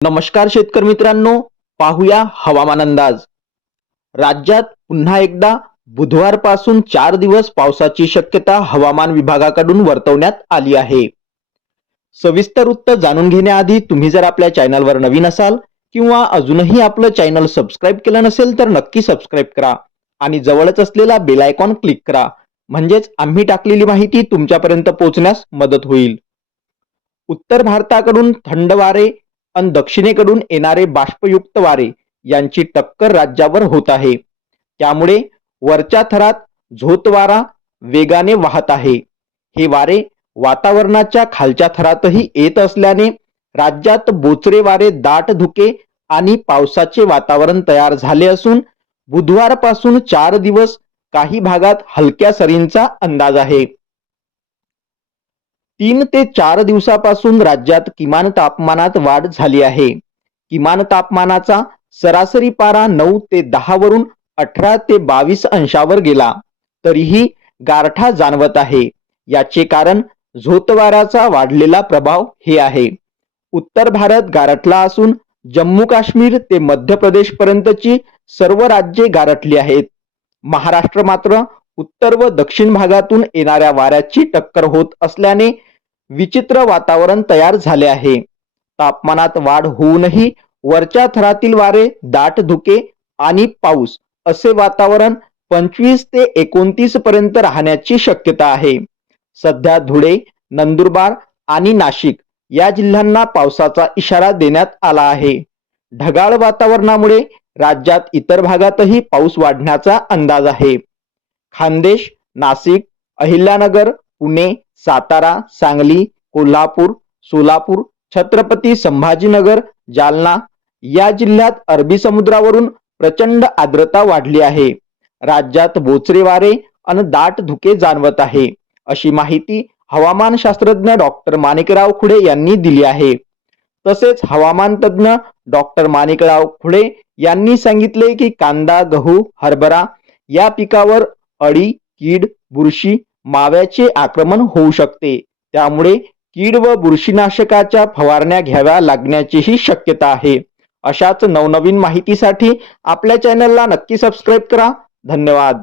नमस्कार शेतकरी मित्रांनो पाहूया हवामान अंदाज. राज्यात पुन्हा एकदा बुधवारपासून चार दिवस पावसाची शक्यता हवामान विभागाकडून वर्तवण्यात आली आहे. सविस्तर वृत्त जाणून घेण्याआधी तुम्ही जर आपल्या चॅनलवर नवीन असाल किंवा अजूनही आपलं चॅनल सबस्क्राईब केलं नसेल तर नक्की सबस्क्राईब करा आणि जवळच असलेला बेल आयकॉन क्लिक करा. म्हणजेच आम्ही टाकलेली माहिती तुमच्यापर्यंत पोहोचण्यास मदत होईल. उत्तर भारताकडून थंड वारे आणि दक्षिणेकडून येणारे बाष्पयुक्त वारे यांची टक्कर राज्यावर होत आहे. त्यामुळे वरच्या थरात झोतवारा वेगाने वाहत आहे. हे वारे वातावरणाच्या खालच्या थरातही येत असल्याने राज्यात बोचरे वारे दाट धुके आणि पावसाचे वातावरण तयार झाले असून बुधवारपासून चार दिवस काही भागात हलक्या सरींचा अंदाज आहे. तीन ते चार दिवसापासून राज्यात किमान तापमानात वाढ झाली आहे. किमान तापमानाचा सरासरी पारा नऊ ते दहा वरून अठरा ते बावीस अंशावर गेला. तरीही गारठा जाणवत आहे. याचे कारण झोतवाराचा वाढलेला प्रभाव हे आहे. उत्तर भारत गारठला असून जम्मू काश्मीर ते मध्य प्रदेश पर्यंतची सर्व राज्ये गारठली आहेत. महाराष्ट्र मात्र उत्तर व दक्षिण भागातून येणाऱ्या वाऱ्याची टक्कर होत असल्याने विचित्र वातावरण तयार झाले आहे. तापमानात वाढ होऊनही वरच्या थरातील वारे दाट धुके आणि पाऊस असे वातावरण पंचवीस ते एकोणतीस पर्यंत राहण्याची शक्यता आहे. सध्या धुळे नंदुरबार आणि नाशिक या जिल्ह्यांना पावसाचा इशारा देण्यात आला आहे. ढगाळ वातावरणामुळे राज्यात इतर भागातही पाऊस वाढण्याचा अंदाज आहे. खानदेश नाशिक अहिल्यानगर पुणे सातारा सांगली कोल्हापूर सोलापूर छत्रपती संभाजीनगर जालना या जिल्ह्यात अरबी समुद्रावरून प्रचंड आर्द्रता वाढली आहे. राज्यात बोचरे वारे आणि दाट धुके जाणवत आहे. अशी माहिती हवामान शास्त्रज्ञ डॉक्टर माणिकराव खुडे यांनी दिली आहे. तसेच हवामान तज्ज्ञ डॉक्टर माणिकराव खुडे यांनी सांगितले की कांदा गहू हरभरा या पिकावर अळी कीड बुरशी माव्याचे आक्रमण होऊ शकते. त्यामुळे कीड व बुरशीनाशकाच्या फवारण्या घ्याव्या लागण्याचीही शक्यता आहे. अशाच नवनवीन माहितीसाठी आपल्या चॅनलला नक्की सबस्क्राईब करा. धन्यवाद.